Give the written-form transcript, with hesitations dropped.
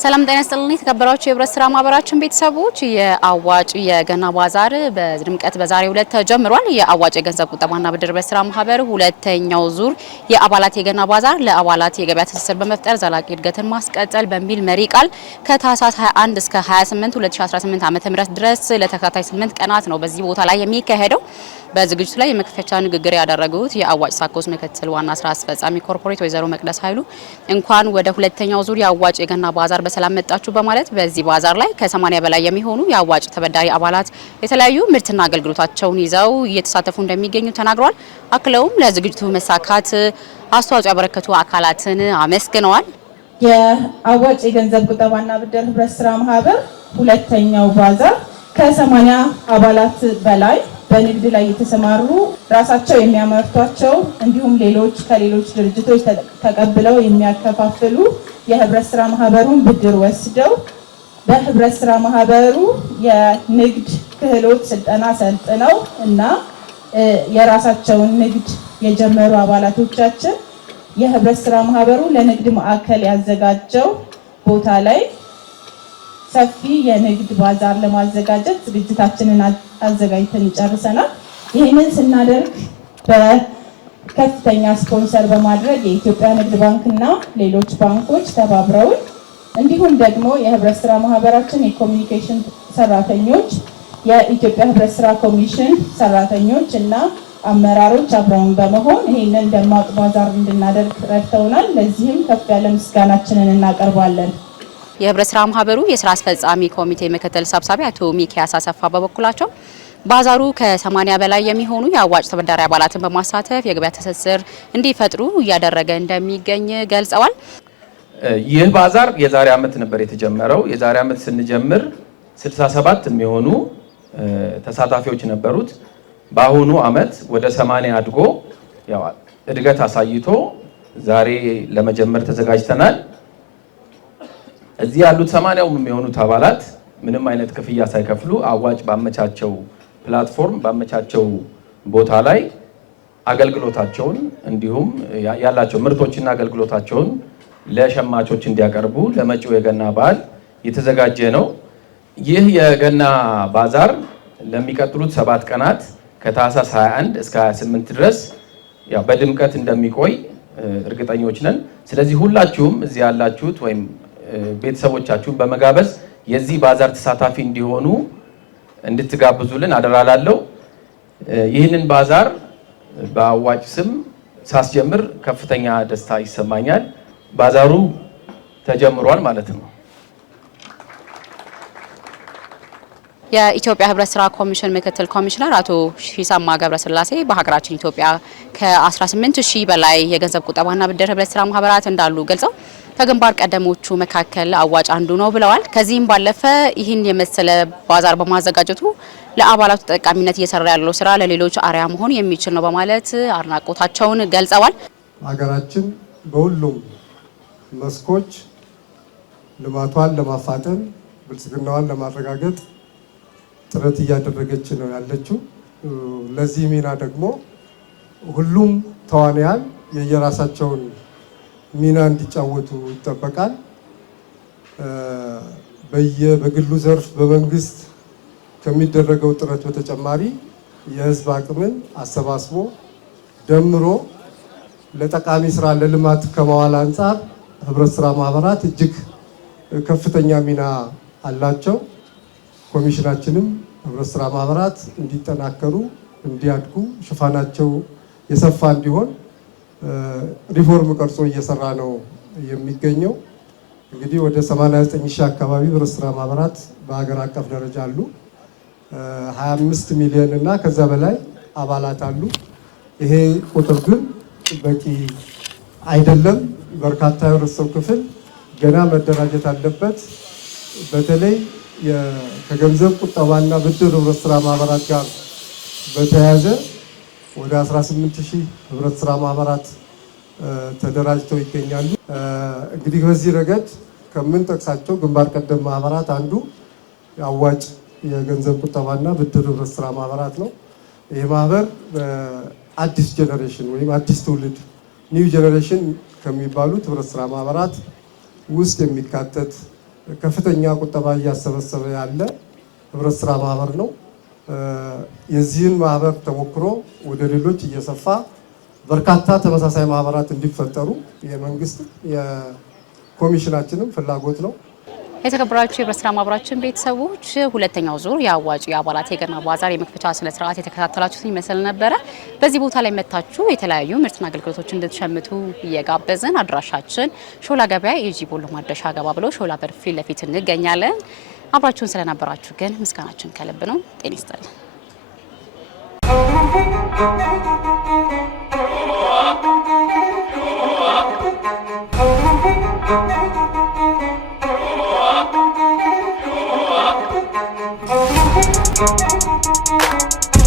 ሰላም ጤና ይስጥልኝ ተከበራችሁ የህብረት ስራ ማህበራችን ቤተሰቦች የአዋጭ የገና ባዛር በድምቀት በዛሬው ዕለት ተጀምሯል። የአዋጭ የገንዘብ ቁጠባና ብድር በስራ ማህበር ሁለተኛው ዙር የአባላት የገና ባዛር ለአባላት የገበያ ትስስር በመፍጠር ዘላቂ እድገትን ማስቀጠል በሚል መሪ ቃል ከታህሳስ 21 እስከ 28 2018 ዓ.ም ድረስ ለተከታታይ 8 ቀናት ነው በዚህ ቦታ ላይ የሚካሄደው። በዝግጅቱ ላይ የመክፈቻ ንግግር ያደረጉት የአዋጭ ሳኮስ ምክትል ዋና ስራ አስፈጻሚ ኮርፖሬት ወይዘሮ መቅደስ ኃይሉ እንኳን ወደ ሁለተኛው ዙር የአዋጭ የገና ባዛር በሰላም መጣችሁ በማለት በዚህ ባዛር ላይ ከ80 በላይ የሚሆኑ የአዋጭ ተበዳሪ አባላት የተለያዩ ምርትና አገልግሎታቸውን ይዘው እየተሳተፉ እንደሚገኙ ተናግረዋል። አክለውም ለዝግጅቱ መሳካት አስተዋጽኦ ያበረከቱ አካላትን አመስግነዋል። የአዋጭ የገንዘብ ቁጠባና ብድር ህብረት ስራ ማህበር ሁለተኛው ባዛር ከ80 አባላት በላይ በንግድ ላይ የተሰማሩ ራሳቸው የሚያመርቷቸው እንዲሁም ከሌሎች ድርጅቶች ተቀብለው የሚያከፋፍሉ የህብረት ስራ ማህበሩን ብድር ወስደው በህብረት ስራ ማህበሩ የንግድ ክህሎት ስልጠና ሰልጥነው እና የራሳቸውን ንግድ የጀመሩ አባላቶቻችን የህብረት ስራ ማህበሩ ለንግድ ማዕከል ያዘጋጀው ቦታ ላይ ሰፊ የንግድ ባዛር ለማዘጋጀት ዝግጅታችንን አዘጋጅተን ጨርሰናል። ይህንን ስናደርግ በከፍተኛ ስፖንሰር በማድረግ የኢትዮጵያ ንግድ ባንክና ሌሎች ባንኮች ተባብረው እንዲሁም ደግሞ የህብረት ስራ ማህበራችን የኮሚኒኬሽን ሰራተኞች፣ የኢትዮጵያ ህብረት ስራ ኮሚሽን ሰራተኞች እና አመራሮች አብረውን በመሆን ይህንን ደማቅ ባዛር እንድናደርግ ረድተውናል። ለዚህም ከፍ ያለ ምስጋናችንን እናቀርባለን። የህብረት ስራ ማህበሩ የስራ አስፈጻሚ ኮሚቴ ምክትል ሰብሳቢ አቶ ሚኪያስ አሰፋ በበኩላቸው ባዛሩ ከ80 በላይ የሚሆኑ የአዋጭ ተበዳሪ አባላትን በማሳተፍ የገበያ ትስስር እንዲፈጥሩ እያደረገ እንደሚገኝ ገልጸዋል። ይህ ባዛር የዛሬ ዓመት ነበር የተጀመረው። የዛሬ ዓመት ስንጀምር 67 የሚሆኑ ተሳታፊዎች ነበሩት። በአሁኑ ዓመት ወደ 80 አድጎ ያው እድገት አሳይቶ ዛሬ ለመጀመር ተዘጋጅተናል። እዚህ ያሉት 80 የሚሆኑት አባላት ምንም አይነት ክፍያ ሳይከፍሉ አዋጭ ባመቻቸው ፕላትፎርም ባመቻቸው ቦታ ላይ አገልግሎታቸውን እንዲሁም ያላቸው ምርቶችና አገልግሎታቸውን ለሸማቾች እንዲያቀርቡ ለመጪው የገና በዓል የተዘጋጀ ነው። ይህ የገና ባዛር ለሚቀጥሉት 7 ቀናት ከታህሳስ 21 እስከ 28 ድረስ ያው በድምቀት እንደሚቆይ እርግጠኞች ነን። ስለዚህ ሁላችሁም እዚህ ያላችሁት ወይም ቤተሰቦቻችሁን በመጋበዝ የዚህ ባዛር ተሳታፊ እንዲሆኑ እንድትጋብዙልን አደራላለሁ። ይህንን ባዛር በአዋጭ ስም ሳስጀምር ከፍተኛ ደስታ ይሰማኛል። ባዛሩ ተጀምሯል ማለት ነው። የኢትዮጵያ ህብረት ስራ ኮሚሽን ምክትል ኮሚሽነር አቶ ሺሳማ ገብረስላሴ በሀገራችን ኢትዮጵያ ከ18000 በላይ የገንዘብ ቁጠባና ብድር ህብረት ስራ ማህበራት እንዳሉ ገልጸው ከግንባር ቀደሞቹ መካከል አዋጭ አንዱ ነው ብለዋል። ከዚህም ባለፈ ይህን የመሰለ ባዛር በማዘጋጀቱ ለአባላቱ ተጠቃሚነት እየሰራ ያለው ስራ ለሌሎች አርአያ መሆን የሚችል ነው በማለት አድናቆታቸውን ገልጸዋል። ሀገራችን በሁሉም መስኮች ልማቷን ለማፋጠን ብልጽግናዋን ለማረጋገጥ ጥረት እያደረገች ነው ያለችው። ለዚህ ሚና ደግሞ ሁሉም ተዋንያን የየራሳቸውን ሚና እንዲጫወቱ ይጠበቃል። በግሉ ዘርፍ በመንግስት ከሚደረገው ጥረት በተጨማሪ የህዝብ አቅምን አሰባስቦ ደምሮ ለጠቃሚ ስራ ለልማት ከመዋል አንጻር ህብረት ስራ ማህበራት እጅግ ከፍተኛ ሚና አላቸው። ኮሚሽናችንም ህብረት ስራ ማህበራት እንዲጠናከሩ እንዲያድጉ ሽፋናቸው የሰፋ እንዲሆን ሪፎርም ቀርጾ እየሰራ ነው የሚገኘው። እንግዲህ ወደ 89000 አካባቢ ህብረት ስራ ማህበራት በሀገር አቀፍ ደረጃ አሉ። 25 ሚሊዮን እና ከዛ በላይ አባላት አሉ። ይሄ ቁጥር ግን በቂ አይደለም። በርካታ የህብረተሰብ ክፍል ገና መደራጀት አለበት። በተለይ ከገንዘብ ቁጠባና ብድር ህብረት ስራ ማህበራት ጋር በተያያዘ ወደ 18000 ህብረት ስራ ማህበራት ተደራጅተው ይገኛሉ። እንግዲህ በዚህ ረገድ ከምንጠቅሳቸው ግንባር ቀደም ማህበራት አንዱ አዋጭ የገንዘብ ቁጠባና ብድር ህብረት ስራ ማህበራት ነው። ይህ ማህበር በአዲስ ጄኔሬሽን ወይም አዲስ ትውልድ ኒው ጄኔሬሽን ከሚባሉት ህብረት ስራ ማህበራት ውስጥ የሚካተት ከፍተኛ ቁጠባ እያሰበሰበ ያለ ህብረት ስራ ማህበር ነው። የዚህን ማህበር ተሞክሮ ወደ ሌሎች እየሰፋ በርካታ ተመሳሳይ ማህበራት እንዲፈጠሩ የመንግስት የኮሚሽናችንም ፍላጎት ነው። የተከበራችሁ የህብረት ስራ ማህበራችን ቤተሰቦች ሁለተኛው ዙር የአዋጭ አባላት የገና ባዛር የመክፈቻ ስነ ስርዓት የተከታተላችሁትን ይመስል ነበረ። በዚህ ቦታ ላይ መታችሁ የተለያዩ ምርትና አገልግሎቶች እንድትሸምቱ እየጋበዝን አድራሻችን ሾላ ገበያ ኤጂ ቦሎ ማደሻ ገባ ብሎ ሾላ በር ፊት ለፊት እንገኛለን። አብራችሁን ስለነበራችሁ ግን ምስጋናችን ከልብ ነው። ጤና ይስጥልን። Thank you.